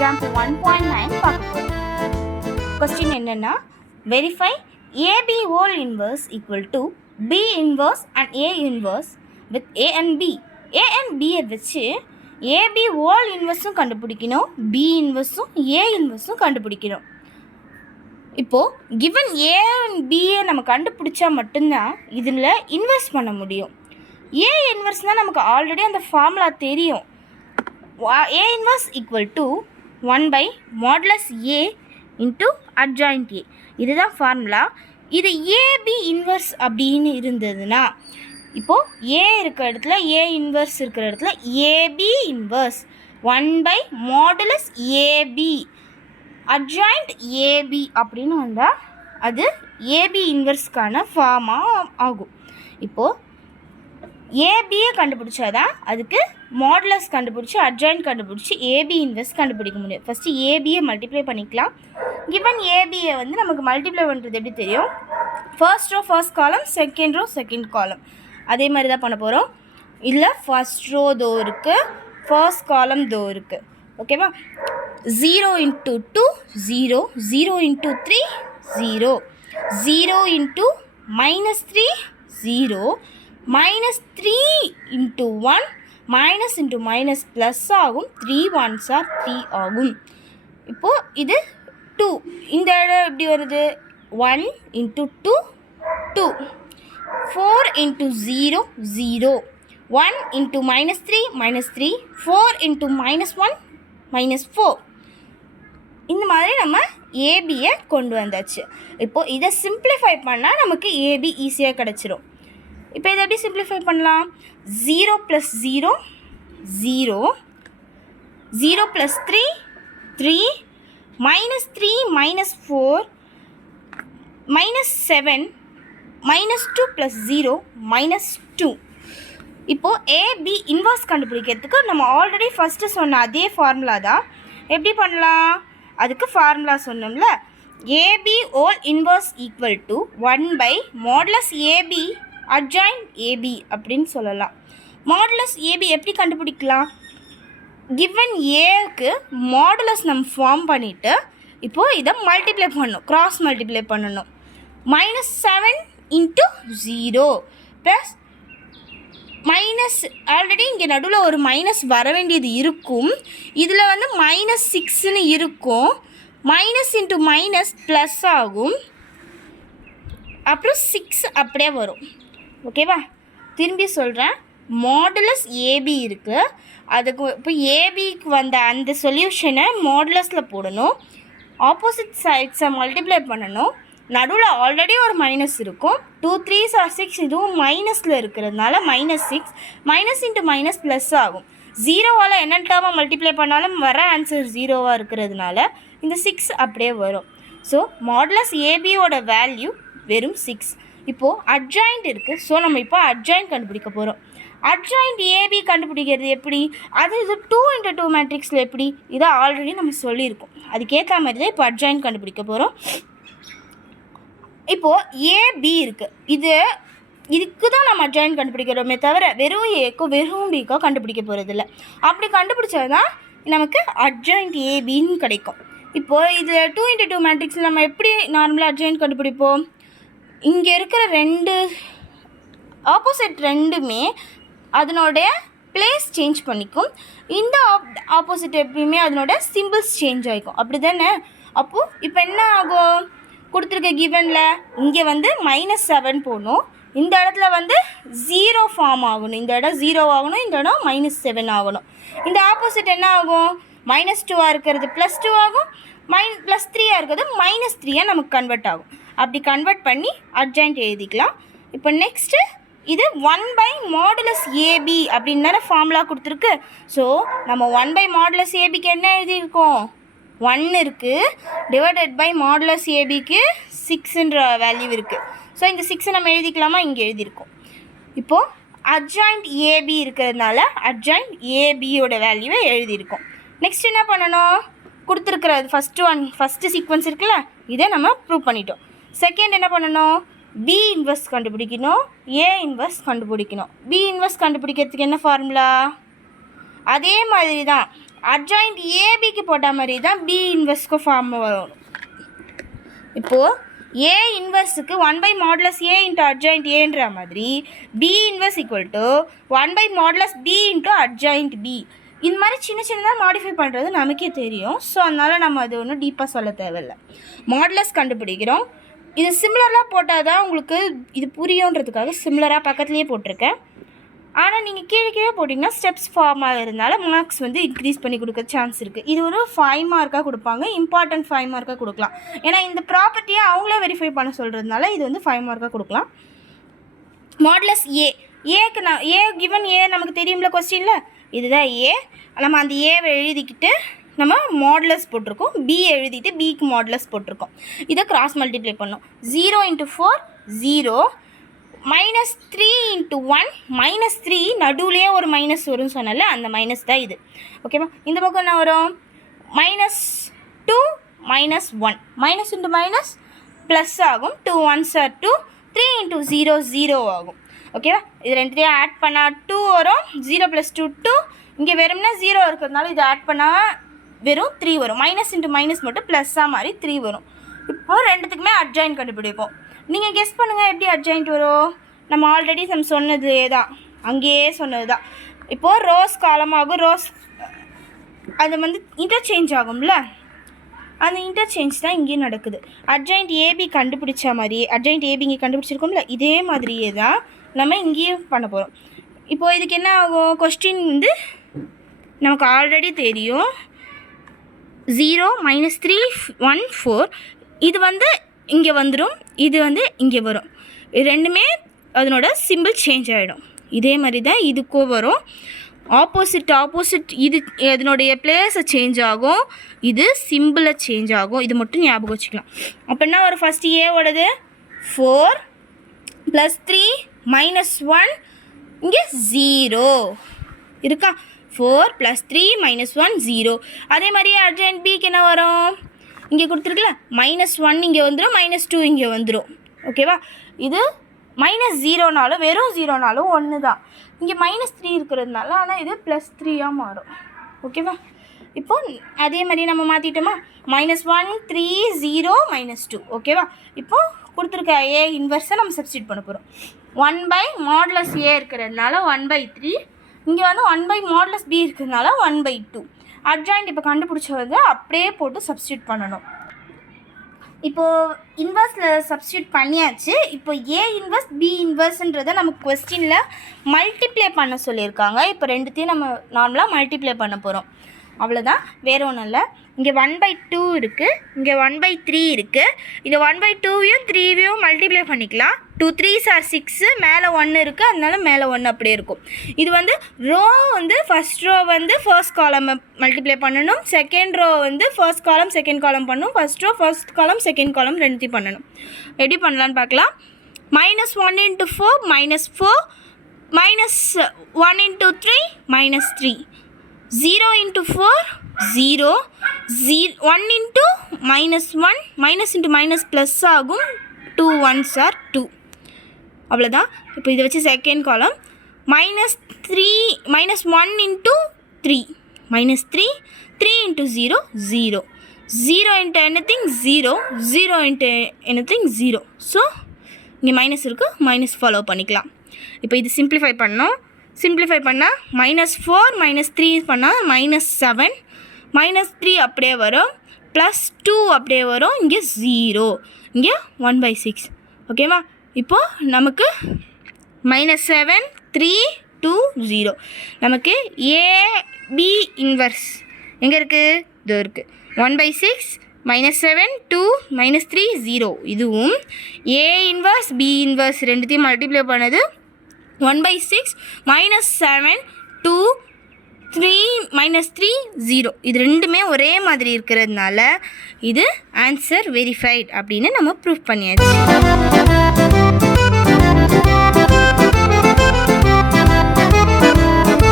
Example 1.9 பார்க்க போகிறோம். Question என்னென்னா, verify AB whole inverse equal to B inverse and A inverse with A and B. A and B வச்சு AB whole inverse கண்டுபிடிக்கணும், B inverse A inverse கண்டுபிடிக்கணும். இப்போது given A and B நம்ம கண்டுபிடிச்சா மட்டும்தான் இதில் இன்வெர்ஸ் பண்ண முடியும். A இன்வெர்ஸ்னால் நமக்கு ஆல்ரெடி அந்த ஃபார்முலா தெரியும். A inverse equal to 1 by modulus A into adjoint A. இதுதான் ஃபார்முலா. இது AB இன்வெர்ஸ் அப்படின்னு இருந்ததுன்னா, இப்போது A இருக்கிற இடத்துல A இன்வெர்ஸ் இருக்கிற இடத்துல AB inverse 1 by modulus AB adjoint AB அப்படின்னு வந்தால் அது AB இன்வெர்ஸ்க்கான ஃபார்மாக ஆகும். இப்போது ஏபியை கண்டுபிடிச்சாதான் அதுக்கு மாடுலஸ் கண்டுபிடிச்சி அட்ஜாயின்ட் கண்டுபிடிச்சி ஏபி இன்வெர்ஸ் கண்டுபிடிக்க முடியும். ஃபஸ்ட்டு ஏபியை மல்டிப்ளை பண்ணிக்கலாம். கிவன் ஏபியை வந்து நமக்கு மல்டிப்ளை பண்ணுறது எப்படி தெரியும்? First row first column, second row second column, அதே மாதிரி தான் பண்ண போகிறோம். இதில் ஃபர்ஸ்ட் ரோ தோ இருக்குது, ஃபர்ஸ்ட் காலம் தோ இருக்குது. ஓகேவா? 0 into 2 0, 0 into 3 0, 0 into -3 0, -3 into 1 minus into minus plus ஆகும். 3 1s are 3 ஆகும். இப்போது இது 2, இந்த இடம் எப்படி வருது? 1 into 2 2, 4 into 0 0, 1 into -3 -3, 4 into -1 -4. இந்த மாதிரி நம்ம ஏபியை கொண்டு வந்தாச்சு. இப்போது இதை சிம்பிளிஃபை பண்ணால் நமக்கு ஏபி ஈஸியாக கிடச்சிரும். இப்போ இதை எப்படி சிம்பிளிஃபை பண்ணலாம்? 0 + 0 0, 0 + 3 3, -3 -4 -7, -2 + 0 -2. இப்போது ஏபி இன்வெர்ஸ் கண்டுபிடிக்கிறதுக்கு நம்ம ஆல்ரெடி ஃபஸ்ட்டு சொன்ன அதே ஃபார்முலா தான். எப்படி பண்ணலாம்? அதுக்கு ஃபார்முலா சொன்னோம்ல, A B whole inverse equal to 1 by modulus A B adjoint A B அப்படின்னு சொல்லலாம். மாடுலஸ் ஏபி எப்படி கண்டுபிடிக்கலாம்? கிவன் ஏக்கு மாடுலஸ் நம்ம ஃபார்ம் பண்ணிவிட்டு இப்போது இதை மல்டிப்ளை பண்ணணும், கிராஸ் மல்டிப்ளை பண்ணணும். -7 into 0 ப்ளஸ் மைனஸ், ஆல்ரெடி இங்கே நடுவில் ஒரு மைனஸ் வர வேண்டியது இருக்கும், இதில் வந்து -6ன்னு இருக்கும். மைனஸ் இன்ட்டு மைனஸ் ப்ளஸ் ஆகும், அப்புறம் 6 அப்படியே வரும். ஓகேவா? திரும்பி சொல்கிறேன், மாடுலஸ் ஏபி இருக்குது, அதுக்கு இப்போ ஏபிக்கு வந்த அந்த சொல்யூஷனை மாடுலஸில் போடணும், ஆப்போசிட் சைட்ஸை மல்டிப்ளை பண்ணணும். நடுவில் ஆல்ரெடி ஒரு மைனஸ் இருக்கும், 2 3s are 6, இதுவும் மைனஸில் இருக்கிறதுனால -6, மைனஸ் இன்ட்டு மைனஸ் ப்ளஸ் ஆகும். 0வால் என்ன டேர்மை மல்டிப்ளை பண்ணாலும் வர ஆன்சர் 0வாக இருக்கிறதுனால இந்த 6 அப்படியே வரும். ஸோ மாடுலஸ் ஏபியோட வேல்யூ வெறும் 6. இப்போது அட்ஜாயிண்ட் இருக்குது, ஸோ நம்ம இப்போ அட்ஜாயிண்ட் கண்டுபிடிக்க போகிறோம். அட்ஜாயிண்ட் ஏபி கண்டுபிடிக்கிறது எப்படி? அது இது 2 into 2 மேட்ரிக்ஸில் எப்படி? இதை ஆல்ரெடி நம்ம சொல்லியிருக்கோம். அதுக்கேற்ற மாதிரி தான் இப்போ அட்ஜாயிண்ட் கண்டுபிடிக்க போகிறோம். இப்போது ஏபி இருக்குது, இதுக்கு தான் நம்ம அட்ஜாயிண்ட் கண்டுபிடிக்கிறோமே தவிர வெறும் ஏக்கோ வெறும் பிக்கோ கண்டுபிடிக்க போகிறது இல்லை. அப்படி கண்டுபிடிச்சா தான் நமக்கு அட்ஜாயிண்ட் ஏபின்னு கிடைக்கும். இப்போது இது 2 into 2 மேட்ரிக்ஸில் நம்ம எப்படி நார்மலாக அட்ஜாயிண்ட் கண்டுபிடிப்போம்? இங்கே இருக்கிற ரெண்டு ஆப்போசிட் ரெண்டுமே அதனுடைய பிளேஸ் சேஞ்ச் பண்ணிக்கும். இந்த ஆப்போசிட் எப்பயுமே அதனோட சிம்பிள்ஸ் சேஞ்ச் ஆகிக்கும். அப்படி தானே? அப்போது இப்போ என்ன ஆகும்? கொடுத்துருக்க கிவனில் இங்கே வந்து -7 போகணும், இந்த இடத்துல வந்து 0 ஃபார்ம் ஆகணும், இந்த இடம் 0 ஆகணும், இந்த இடம் -7 ஆகணும். இந்த ஆப்போசிட் என்ன ஆகும்? -2 இருக்கிறது +2 ஆகும், +3 இருக்கிறது -3 நமக்கு கன்வெர்ட் ஆகும். அப்படி கன்வெர்ட் பண்ணி அட்ஜாயிண்ட் எழுதிக்கலாம். இப்போ நெக்ஸ்ட்டு இது 1 by மாடுலஸ் ஏபி அப்படின்னு தானே ஃபார்முலா கொடுத்துருக்கு. ஸோ நம்ம 1 by மாடுலஸ் ஏபிக்கு என்ன எழுதியிருக்கோம்? 1 இருக்குது, டிவைடட் பை மாடுலஸ் ஏபிக்கு 6ன்ற வேல்யூ இருக்குது. ஸோ இந்த 6 நம்ம எழுதிக்கலாமா? இங்கே எழுதியிருக்கோம். இப்போது அட்ஜாயிண்ட் ஏபி இருக்கிறதுனால அட்ஜாயிண்ட் ஏபியோட வேல்யூவை எழுதியிருக்கோம். நெக்ஸ்ட் என்ன பண்ணணும்? கொடுத்துருக்குறது ஃபஸ்ட்டு சீக்வன்ஸ் இருக்குல்ல, இதை நம்ம ப்ரூவ் பண்ணிட்டோம். செகண்ட் என்ன பண்ணணும்? பி இன்வெர்ஸ் கண்டுபிடிக்கணும், ஏ இன்வெர்ஸ் கண்டுபிடிக்கணும். பி இன்வெர்ஸ் கண்டுபிடிக்கிறதுக்கு என்ன ஃபார்முலா? அதே மாதிரி தான், அட்ஜாயிண்ட் ஏபிக்கு போட்ட மாதிரி தான் பி இன்வெர்ஸ்க்கு ஃபார்ம் வரும். இப்போது ஏ இன்வெர்ஸுக்கு 1/mod A இன்ட்டு அட்ஜாயிண்ட் ஏன்ற மாதிரி B inverse equal to 1/mod B into adjoint B. இந்த மாதிரி சின்ன சின்னதாக மாடிஃபை பண்ணுறது நமக்கே தெரியும். ஸோ அதனால் நம்ம அது ஒன்றும் டீப்பாக சொல்ல தேவையில்லை. மாடுலஸ் கண்டுபிடிக்கிறோம். இது சிமிலராக போட்டால் தான் உங்களுக்கு இது புரியுன்றதுக்காக சிமிலராக பக்கத்துலேயே போட்டிருக்கேன். ஆனால் நீங்கள் கீழே போட்டிங்கன்னா ஸ்டெப்ஸ் ஃபார்ம் ஆகிறதுனால மார்க்ஸ் வந்து இன்க்ரீஸ் பண்ணி கொடுக்க சான்ஸ் இருக்குது. இது ஒரு 5 மார்க்காக கொடுப்பாங்க, இம்பார்ட்டன்ட் 5 மார்க்காக கொடுக்கலாம். ஏன்னா இந்த ப்ராப்பர்ட்டியை அவங்களே வெரிஃபை பண்ண சொல்கிறதுனால இது வந்து 5 மார்க்காக கொடுக்கலாம். மாடுலஸ் ஏக்கு ஏ கிவன் ஏ நமக்கு தெரியும்ல கொஸ்டினில், இதுதான் ஏ. நம்ம அந்த ஏவை எழுதிக்கிட்டு நம்ம மாடுலஸ் போட்டிருக்கோம், பி எழுதிட்டு பிக்கு மாடுலஸ் போட்டிருக்கோம். இதை கிராஸ் மல்டிப்ளை பண்ணோம். 0 × 4 0, -3 × 1 -3, நடுவுலேயே ஒரு மைனஸ் வரும்னு சொன்னால அந்த மைனஸ் தான் இது. ஓகேவா? இந்த பக்கம் என்ன வரும்? -2 -1, மைனஸ் இன்ட்டு மைனஸ் ப்ளஸ் ஆகும். 2 1s are 2, 3 × 0 0 ஆகும். ஓகேவா? இது ரெண்டுத்தையும் ஆட் பண்ணால் 2 வரும். 0 + 2 2. இங்கே வெறும்னா 0 இருக்கிறதுனால இதை ஆட் பண்ணால் வெறும் 3 வரும். மைனஸ் இன்ட்டு மைனஸ் மட்டும் ப்ளஸ்ஸாக மாதிரி 3 வரும். இப்போது ரெண்டுத்துக்குமே அட்ஜாயிண்ட் கண்டுபிடிப்போம். நீங்கள் கெஸ் பண்ணுங்கள் எப்படி அட்ஜாயிண்ட் வரும்? நம்ம ஆல்ரெடி சொன்னது தான், அங்கேயே சொன்னது தான். இப்போது ரோஸ் காலம் ஆகும், ரோஸ் அது வந்து இன்டர்சேஞ்ச் ஆகும்ல, அந்த இன்டர்சேஞ்ச் தான் இங்கேயும் நடக்குது. அட்ஜாயிண்ட் ஏபி கண்டுபிடிச்ச மாதிரி, அட்ஜாயிண்ட் ஏபி இங்கே கண்டுபிடிச்சிருக்கோம்ல, இதே மாதிரியே தான் நம்ம இங்கேயும் பண்ண போகிறோம். இப்போது இதுக்கு என்ன ஆகும்? கொஸ்டின் வந்து நமக்கு ஆல்ரெடி தெரியும். 0 -3 1 4. இது வந்து இங்கே வந்துடும், இது வந்து இங்கே வரும். ரெண்டுமே அதனோட சிம்பிள் சேஞ்ச் ஆகிடும். இதே மாதிரி தான் இதுக்கும் வரும். ஆப்போசிட் இது அதனுடைய பிளேஸை சேஞ்ச் ஆகும், இது சிம்பிளை சேஞ்ச் ஆகும். இது மட்டும் ஞாபகம் வச்சுக்கலாம். அப்போ என்ன ஒரு ஃபஸ்ட்டு ஏவோடது 4 + 3 -1, இங்கே 0 இருக்கா? 4 + 3 -1 0. அதே மாதிரி அட்ஜாயிண்ட் பிக்கு என்ன வரும்? இங்கே கொடுத்துருக்குல்ல, -1 இங்கே வந்துடும், -2 இங்கே வந்துடும். ஓகேவா? இது -0னாலும் வெறும் 0னாலும் ஒன்று தான். இங்கே -3 இருக்கிறதுனால ஆனால் இது +3 மாறும். ஓகேவா? இப்போ அதே மாதிரி நம்ம மாற்றிட்டோமா? -1 3 0 -2. ஓகேவா? இப்போது கொடுத்துருக்க ஏ இன்வெர்ஸை நம்ம சப்ஸ்டியூட் பண்ண போகிறோம். 1/mod A இருக்கிறதுனால 1/3. இங்கே வந்து 1/mod B இருக்கிறதுனால 1/2. அட்ஜாயிண்ட் இப்போ கண்டுபிடிச்சது அப்படியே போட்டு சப்ஸ்டியூட் பண்ணணும். இப்போது இன்வெர்ஸில் சப்ஸ்டியூட் பண்ணியாச்சு. இப்போ ஏ இன்வெர்ஸ் பி இன்வெர்ஸ்ன்றதை நமக்கு கொஸ்டினில் மல்டிப்ளை பண்ண சொல்லியிருக்காங்க. இப்போ ரெண்டுத்தையும் நம்ம நார்மலாக மல்டிப்ளை பண்ண போகிறோம். அவ்வளோதான், வேறு ஒன்றும் இல்லை. இங்கே 1/2 இருக்குது, இங்கே 1/3 இருக்குது. இந்த 1/2வையும் 3வையும் மல்டிப்ளை பண்ணிக்கலாம். 2 3s are 6, மேலே 1 இருக்குது, அதனால மேலே 1 அப்படியே இருக்கும். இது வந்து ரோ வந்து ஃபஸ்ட் ரோ வந்து ஃபர்ஸ்ட் காலம் மல்டிப்ளை பண்ணணும், செகண்ட் ரோ வந்து ஃபர்ஸ்ட் காலம் செகண்ட் காலம் பண்ணணும், first row first column second column ரெண்டுத்தையும் பண்ணணும். எப்படி பண்ணலான்னு பார்க்கலாம். -1 × 4 -4, -1 × 3 -3, 0 × 4 0, 1 × -1, மைனஸ் இன்ட்டு மைனஸ் ப்ளஸ் ஆகும். 2 1s are 2. அவ்வளோதான். இப்போ இதை வச்சு second column -1 × 3 -3, 3 × 0 0, 0 × anything 0, 0 × anything 0. So இங்கே மைனஸ் இருக்குது, மைனஸ் ஃபாலோ பண்ணிக்கலாம். இப்போ இது சிம்பிளிஃபை பண்ணோம். சிம்பிளிஃபை பண்ணால் -4 -3 பண்ணால் -7, -3 அப்படியே வரும், +2 அப்படியே வரும், இங்கே 0, இங்கே 1/6. ஓகேவா? இப்போது நமக்கு -7 3 2 0. நமக்கு ஏபி இன்வெர்ஸ் எங்கே இருக்குது? இது இருக்குது. 1/6 -7 2 -3 0. இதுவும் ஏ இன்வெர்ஸ் பி இன்வெர்ஸ் ரெண்டுத்தையும் மல்டிப்ளை பண்ணது 1/6 -7 2 3 -3 0. இது ரெண்டுமே ஒரே மாதிரி இருக்கிறதுனால இது ஆன்சர் வெரிஃபைட் அப்படின்னு நம்ம ப்ரூஃப் பண்ணியாச்சு.